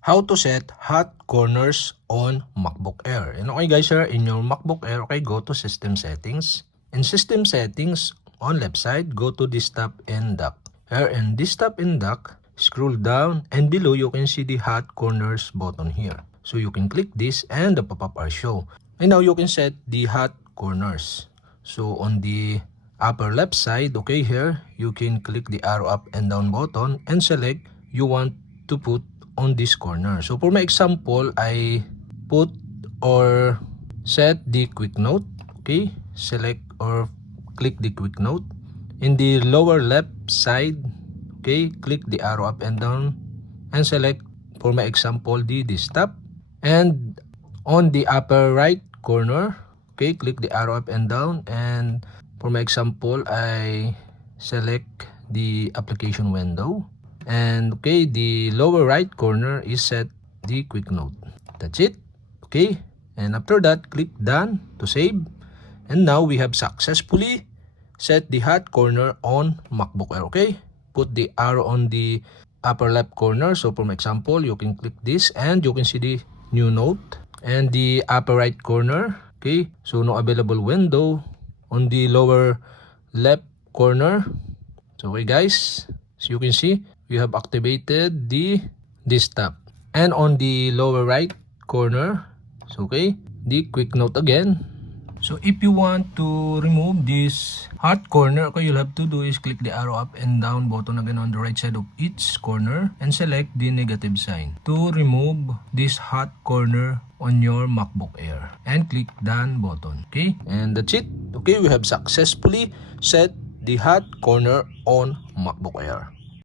how to set hot corners on MacBook Air. And okay guys, here in your MacBook Air, okay, go to System Settings. In System Settings, on left side, go to Desktop and Dock. Here in Desktop and Dock, scroll down and below you can see the hot corners button here. So you can click this and the pop-up are show. And now you can set the hot corners. So on the upper left side, okay, here you can click the arrow up and down button and select you want to put on this corner. So for my example, I put or set the quick note. Okay, select or click the quick note. In the lower left side, okay, click the arrow up and down and select, for my example, the desktop. And on the upper right corner, okay, click the arrow up and down, and for my example, I select the application window. And okay, the lower right corner is set the quick note. That's it. Okay, and after that, click done to save. And now we have successfully set the hot corner on MacBook Air. Okay, put the arrow on the upper left corner. So for example, you can click this and you can see the new note. And the upper right corner, okay, so no available window. On the lower left corner, so okay guys, so you can see we have activated the desktop. And on the lower right corner, so okay, the quick note again. So if you want to remove this hot corner, okay, you'll have to do is click the arrow up and down button again on the right side of each corner and select the negative sign to remove this hot corner on your MacBook Air and click done button. Okay, and that's it. Okay, we have successfully set the hot corner on MacBook Air.